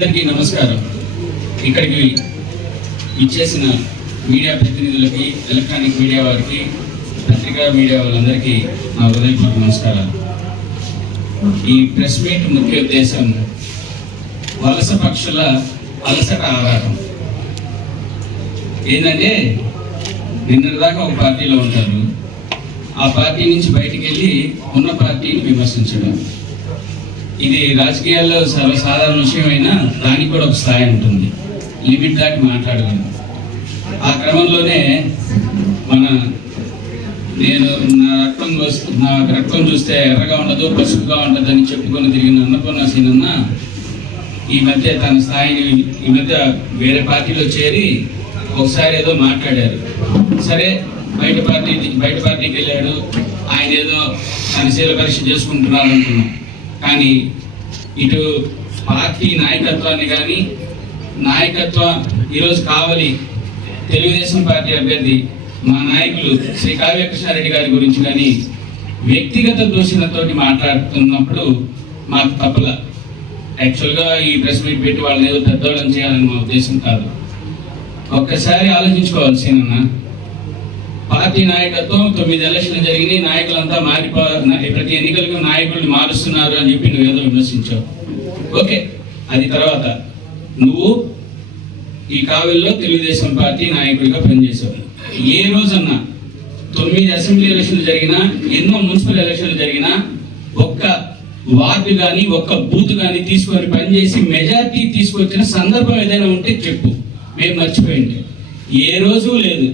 అందరికీ నమస్కారం. ఇక్కడికి ఇచ్చేసిన మీడియా ప్రతినిధులకి, ఎలక్ట్రానిక్ మీడియా వారికి, పత్రికా మీడియా వాళ్ళందరికీ నా హృదయపూర్వక నమస్కారాలు. ఈ ప్రెస్ మీట్ ముఖ్య ఉద్దేశం వలస పక్షుల అలసట ఆరాటం. ఏంటంటే నిన్నటిదాకా ఒక పార్టీలో ఉంటారు, ఆ పార్టీ నుంచి బయటికి వెళ్ళి ఉన్న పార్టీని విమర్శించడం. ఇది రాజకీయాల్లో సర్వసాధారణ విషయం అయినా దానికి కూడా ఒక స్థాయి ఉంటుంది, లిమిట్ దాటి మాట్లాడగలను. ఆ క్రమంలోనే నేను నా రక్తం చూస్తే ఎర్రగా ఉండదు, పసుపుగా ఉండదు అని చెప్పుకొని తిరిగిన అన్నపూర్ణ సీనన్న ఈ మధ్య తన స్థాయిని వేరే పార్టీలో చేరి ఒకసారి ఏదో మాట్లాడారు. సరే, బయట పార్టీకి వెళ్ళాడు, ఆయన ఏదో తన శీల పరీక్ష చేసుకుంటున్నారు అనుకున్నాం. కానీ ఇటు పార్టీ నాయకత్వాన్ని కానీ నాయకత్వం ఈరోజు కావలి తెలుగుదేశం పార్టీ అభ్యర్థి మా నాయకులు శ్రీ కావ్య కృష్ణారెడ్డి గారి గురించి కానీ వ్యక్తిగత దూషణతోటి మాట్లాడుతున్నప్పుడు మాకు తప్పల. యాక్చువల్గా ఈ ప్రెస్ మీట్ పెట్టి వాళ్ళని ఏదో పెద్దోళ్ళని చేయాలని మా ఉద్దేశం కాదు. ఒక్కసారి ఆలోచించుకోవాల్సిన పార్టీ నాయకత్వం 9 ఎలక్షన్లు జరిగినాయి, నాయకులంతా ప్రతి ఎన్నికలకు నాయకుల్ని మారుస్తున్నారు అని చెప్పి నువ్వేదో విమర్శించావు. ఓకే, అది తర్వాత నువ్వు ఈ కావలిలో తెలుగుదేశం పార్టీ నాయకుడిగా పనిచేసావు. ఏ రోజన్నా 9 అసెంబ్లీ ఎలక్షన్లు జరిగినా, ఎన్నో మున్సిపల్ ఎలక్షన్లు జరిగినా ఒక్క వార్డు కానీ ఒక్క బూత్ కానీ తీసుకొని పనిచేసి మెజార్టీ తీసుకొచ్చిన సందర్భం ఏదైనా ఉంటే చెప్పు, మేము మర్చిపోయింది. ఏ రోజు లేదు.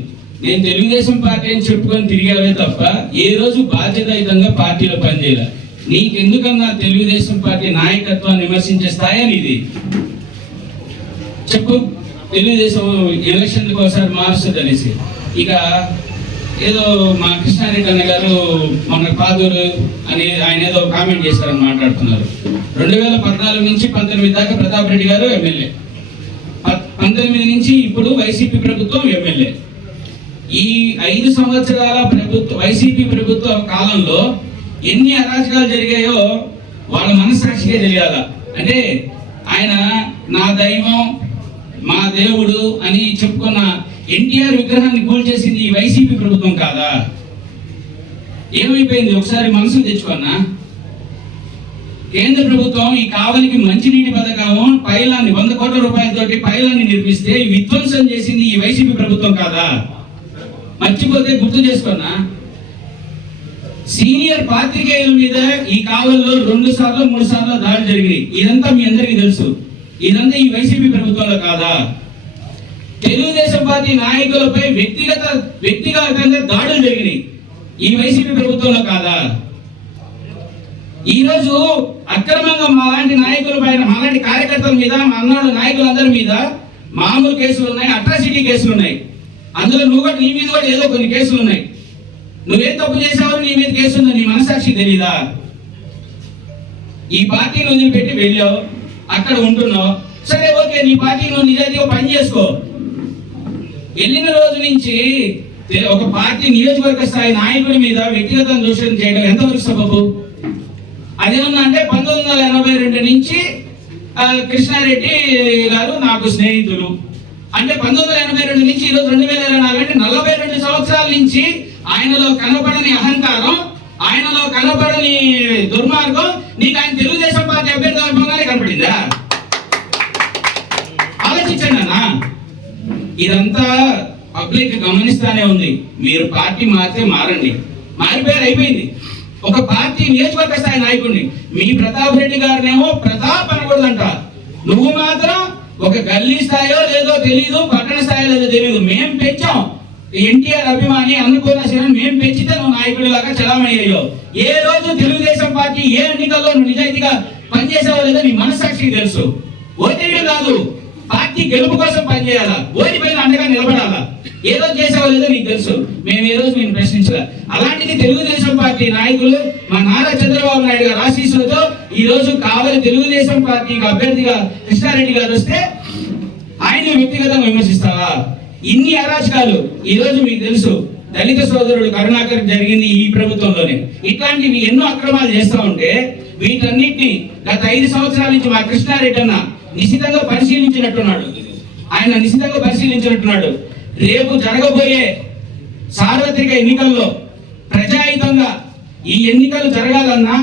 నేను తెలుగుదేశం పార్టీ అని చెప్పుకొని తిరిగావే తప్ప ఏ రోజు బాధ్యతాయుతంగా పార్టీలో పనిచేయాల. నీకెందుకన్నా తెలుగుదేశం పార్టీ నాయకత్వాన్ని విమర్శించే స్థాయి ఇది చెప్పు. తెలుగుదేశం ఎలక్షన్లకు ఒకసారి మారుస్తుంది అనేసి ఇక ఏదో మా కృష్ణారెడ్డి అన్న గారు మన పాదూరు అని ఆయన ఏదో కామెంట్ చేశారని మాట్లాడుతున్నారు. 2014 నుంచి 19 దాకా ప్రతాప్ రెడ్డి గారు ఎమ్మెల్యే, 19 నుంచి ఇప్పుడు వైసీపీ ప్రభుత్వం ఎమ్మెల్యే. ఈ 5 సంవత్సరాల వైసీపీ ప్రభుత్వ కాలంలో ఎన్ని అరాచకాలు జరిగాయో వాళ్ళ మనస్సాక్షిగా తెలియాల. అంటే ఆయన నా దైవం, మా దేవుడు అని చెప్పుకున్న ఎన్టీఆర్ విగ్రహాన్ని కూల్చేసింది ఈ వైసీపీ ప్రభుత్వం కాదా? ఏమైపోయింది ఒకసారి మనసు తెచ్చుకున్నా. కేంద్ర ప్రభుత్వం ఈ కావలికి మంచినీటి పథకం పైలాన్ని 100 కోట్ల రూపాయలతోటి పైలాన్ని నిర్మిస్తే విధ్వంసం చేసింది ఈ వైసీపీ ప్రభుత్వం కాదా? మర్చిపోతే గుర్తు చేసుకున్నా. సీనియర్ పాత్రికేయుల మీద ఈ కావల్లో 2 సార్లు 3 సార్లు దాడులు జరిగినాయి. ఇదంతా మీ అందరికీ తెలుసు. ఇదంతా ఈ వైసీపీ ప్రభుత్వంలో కాదా? తెలుగుదేశం పార్టీ నాయకులపై వ్యక్తిగతంగా దాడులు జరిగినాయి. ఈ వైసీపీ ప్రభుత్వంలో కాదా? ఈరోజు అక్రమంగా మాలాంటి నాయకుల పైన, మాలాంటి కార్యకర్తల మీద, మా అన్నాడు నాయకులందరి మీద మామూలు కేసులు ఉన్నాయి, అట్రాసిటీ కేసులు ఉన్నాయి. అందులో నీ మీద కూడా ఏదో కొన్ని కేసులు ఉన్నాయి. నువ్వేం తప్పు చేసావు, నీ మీద కేసు ఉందో నీ మనసాక్షి తెలీదా? ఈ పార్టీని వదిలిపెట్టి వెళ్ళావు, అక్కడ ఉంటున్నావు. సరే, ఓకే, నీ పార్టీ నువ్వు నిజాయితీగా పని చేసుకో. వెళ్ళిన రోజు నుంచి ఒక పార్టీ నియోజకవర్గ స్థాయి నాయకుడి మీద వ్యక్తిగత దూషణ చేయడం ఎంతవరకు సబబు? అదేమన్నా అంటే 1982 నుంచి కృష్ణారెడ్డి గారు నాకు స్నేహితులు అంటే 1982 నుంచి ఈరోజు 2024 అంటే 42 సంవత్సరాల నుంచి ఆయనలో కనపడని అహంకారం, ఆయనలో కనపడని దుర్మార్గం నీకు ఆయన తెలుగుదేశం పార్టీ అభ్యర్థి అయిపోగానే కనపడిందా? ఆలోచించండి అన్న. ఇదంతా పబ్లిక్ గమనిస్తానే ఉంది. మీరు పార్టీ మారితే మారండి, మారిపోయారు, అయిపోయింది. ఒక పార్టీ నియోజకవర్గ స్థాయి నాయకుడిని మీ ప్రతాప్ రెడ్డి గారినేమో ప్రతాప్ అనకూడదంట, నువ్వు మాత్రం ఒక గల్లీ స్థాయో లేదో తెలీదు, పట్టణ స్థాయో లేదో తెలీదు, మేం పెంచాం. ఎన్టీఆర్ అభిమాని అన్నపూర్ణ సీనని మేం పెంచితే నువ్వు నాయకుడిలాగా చలామణి అయ్యావు. ఏ రోజు తెలుగుదేశం పార్టీ ఏ ఎన్నికల్లో నువ్వు నిజాయితీగా పనిచేసావో లేదో నీ మనస్సాక్షికి తెలుసు. ఓటీడీ కాదు, పార్టీ గెలుపు కోసం పనిచేయాలా, ఓడిపోయిన అండగా నిలబడాలా. ఏ రోజు చేసావో లేదో నీకు తెలుసు. మేము ఏ రోజు నేను ప్రశ్నించలే. అలాంటిది తెలుగుదేశం పార్టీ నాయకులు మా నారా చంద్రబాబు నాయుడు గారు ఆశీస్సులతో ఈ రోజు కావలి తెలుగుదేశం పార్టీకి అభ్యర్థిగా కృష్ణారెడ్డి గారు వస్తే ఆయన వ్యక్తిగతంగా విమర్శిస్తావా? ఇన్ని అరాచకాలు ఈ రోజు మీకు తెలుసు. దళిత సోదరుడు కరుణాకర్ జరిగింది ఈ ప్రభుత్వంలోనే. ఇట్లాంటివి ఎన్నో అక్రమాలు చేస్తూ ఉంటే వీటన్నిటిని గత 5 సంవత్సరాల నుంచి మా కృష్ణారెడ్డి అన్న నిశితంగా పరిశీలించినట్టున్నాడు. రేపు జరగబోయే సార్వత్రిక ఎన్నికల్లో ప్రజాహితంగా ఈ ఎన్నికలు జరగాలన్నా,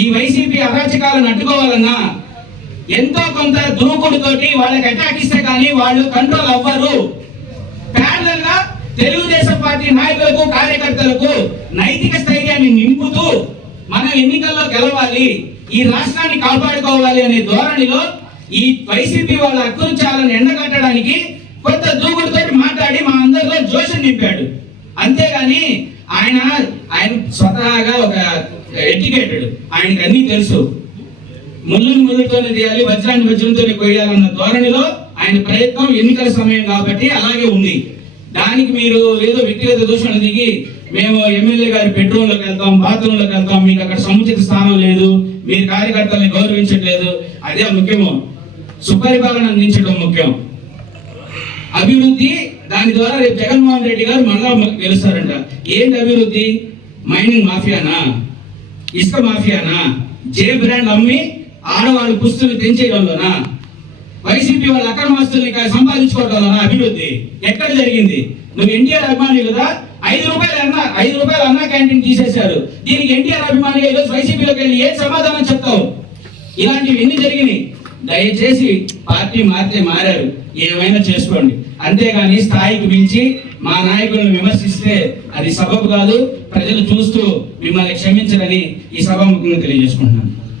ఈ వైసీపీ అరాచకాలను అడ్డుకోవాలన్నా ఎంతో కొంత దూకుడుతోటి వాళ్ళకి అటాక్ ఇస్తే కానీ వాళ్ళు కంట్రోల్ అవ్వరు. ప్యారలల్ గా తెలుగుదేశం పార్టీ నాయకులకు, కార్యకర్తలకు నైతిక స్థైర్యాన్ని నింపుతూ మనం ఎన్నికల్లో గెలవాలి, ఈ రాష్ట్రాన్ని కాపాడుకోవాలి అనే ధోరణిలో ఈ వైసీపీ వాళ్ళ అకృత్యాలను ఎండగట్టడానికి కొంత దూకుడుతో మాట్లాడి మా అందరిలో జోషం నింపాడు. అంతేగాని ఆయన స్వతహాగా ఒక ఎడ్యుకేటెడ్, ఆయనకి అన్నీ తెలుసు. ముళ్ళుతోనే తీయాలి, వజ్రంతోనే కొయ్యాలన్న ధోరణిలో ఆయన ప్రయత్నం ఎన్నికల సమయం కాబట్టి అలాగే ఉంది. దానికి మీరు ఏదో వ్యక్తిగత దూషణలు దిగి మేము ఎమ్మెల్యే గారి బెడ్రూమ్లోకి వెళ్తాం, బాత్రూంలోకి వెళ్తాం, మీకు అక్కడ సముచిత స్థానం లేదు, మీరు కార్యకర్తల్ని గౌరవించట్లేదు, అదే ముఖ్యము. సుపరిపాలన అందించడం ముఖ్యం. అభివృద్ధి, దాని ద్వారా రేపు జగన్మోహన్ రెడ్డి గారు మళ్ళా గెలుస్తారంట. ఏంటి అభివృద్ధి? మైనింగ్ మాఫియానా, ఇసుక మాఫియానా, జే బ్రాండ్ అమ్మి ఆడవాళ్ళు పుస్తులు తెంచేయడంలోనా, వైసీపీ వాళ్ళ అక్రమాస్తుల్ని సంపాదించుకోవడంలోనా అభివృద్ధి? ఎక్కడ జరిగింది? నువ్వు ఎన్టీఆర్ అభిమాని కదా, 5 రూపాయలు అన్నా క్యాంటీన్ తీసేశారు. దీనికి ఎన్టీఆర్ అభిమానిగా ఈరోజు వైసీపీలోకి వెళ్ళి ఏం సమాధానం చెప్తావు? ఇలాంటివి ఎన్ని జరిగినాయి? దయచేసి పార్టీ మారారు, ఏమైనా చేసుకోండి. అంతేగాని స్థాయికి మించి మా నాయకులను విమర్శిస్తే అది సబబు కాదు. ప్రజలు చూస్తూ మిమ్మల్ని క్షమించరని ఈ సభాముఖంగా తెలియజేసుకుంటున్నాను.